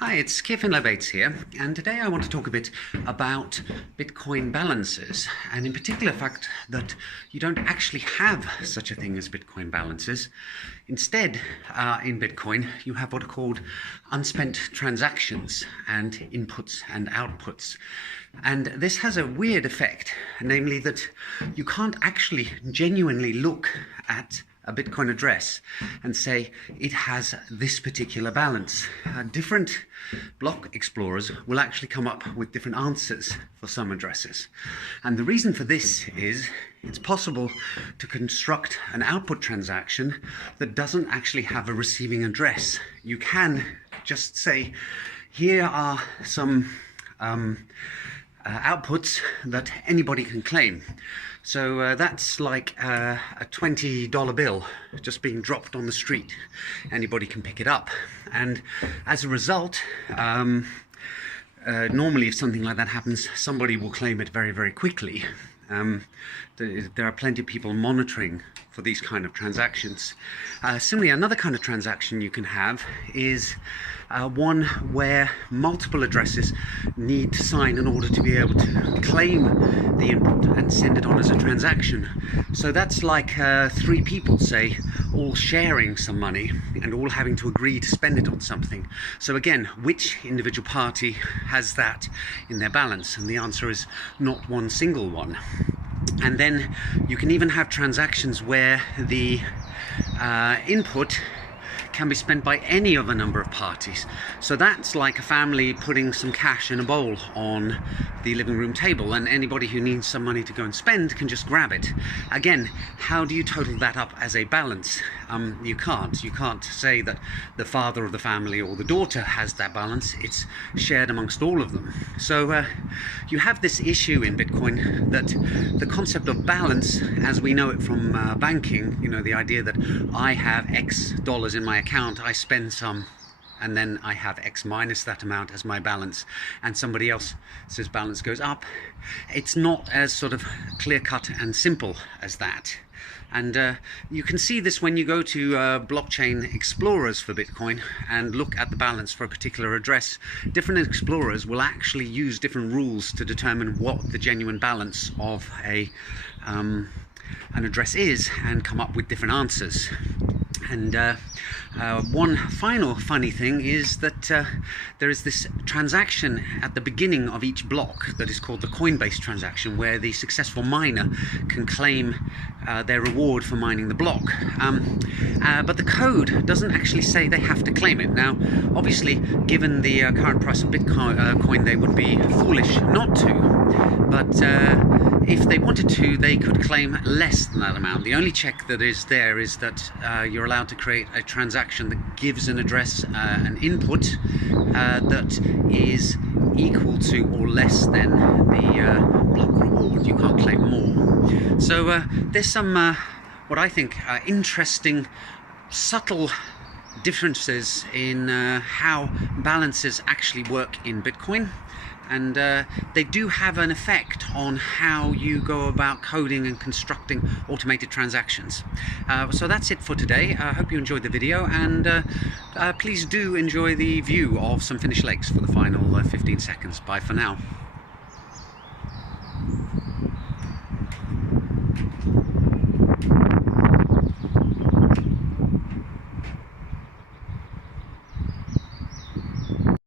Hi, it's Kevin Bates here, and today I want to talk a bit about Bitcoin balances, and in particular the fact that you don't actually have such a thing as Bitcoin balances. Instead, in Bitcoin, you have what are called unspent transactions and inputs and outputs. And this has a weird effect, namely that you can't actually genuinely look at a Bitcoin address and say it has this particular balance. Different block explorers will actually come up with different answers for some addresses. And the reason for this is it's possible to construct an output transaction that doesn't actually have a receiving address. You can just say, here are some outputs that anybody can claim. So that's like a $20 bill just being dropped on the street. Anybody can pick it up. And as a result, normally if something like that happens, somebody will claim it very, very quickly. There are plenty of people monitoring for these kind of transactions. Similarly, another kind of transaction you can have is one where multiple addresses need to sign in order to be able to claim the input and send it on as a transaction. So that's like 3 people, say, all sharing some money and all having to agree to spend it on something. So again, which individual party has that in their balance? And the answer is not one single one. And then you can even have transactions where the input can be spent by any of a number of parties. So that's like a family putting some cash in a bowl on the living room table, and anybody who needs some money to go and spend can just grab it. Again, how do you total that up as a balance? You can't say that the father of the family or the daughter has that balance. It's shared amongst all of them. So you have this issue in Bitcoin that the concept of balance, as we know it from banking, you know, the idea that I have X dollars in my account, I spend some, and then I have X minus that amount as my balance, and somebody else's balance goes up. It's not as sort of clear-cut and simple as that. And you can see this when you go to blockchain explorers for Bitcoin and look at the balance for a particular address. Different explorers will actually use different rules to determine what the genuine balance of an address is and come up with different answers. And one final funny thing is that there is this transaction at the beginning of each block that is called the Coinbase transaction, where the successful miner can claim their reward for mining the block. But the code doesn't actually say they have to claim it. Now, obviously, given the current price of Bitcoin, they would be foolish not to. But if they wanted to, they could claim less than that amount. The only check that is there is that you're allowed to create a transaction that gives an address an input that is equal to or less than the block reward. You can't claim more. So there's some what I think interesting, subtle differences in how balances actually work in Bitcoin. And they do have an effect on how you go about coding and constructing automated transactions. So that's it for today. I hope you enjoyed the video, and please do enjoy the view of some finished lakes for the final 15 seconds. Bye for now.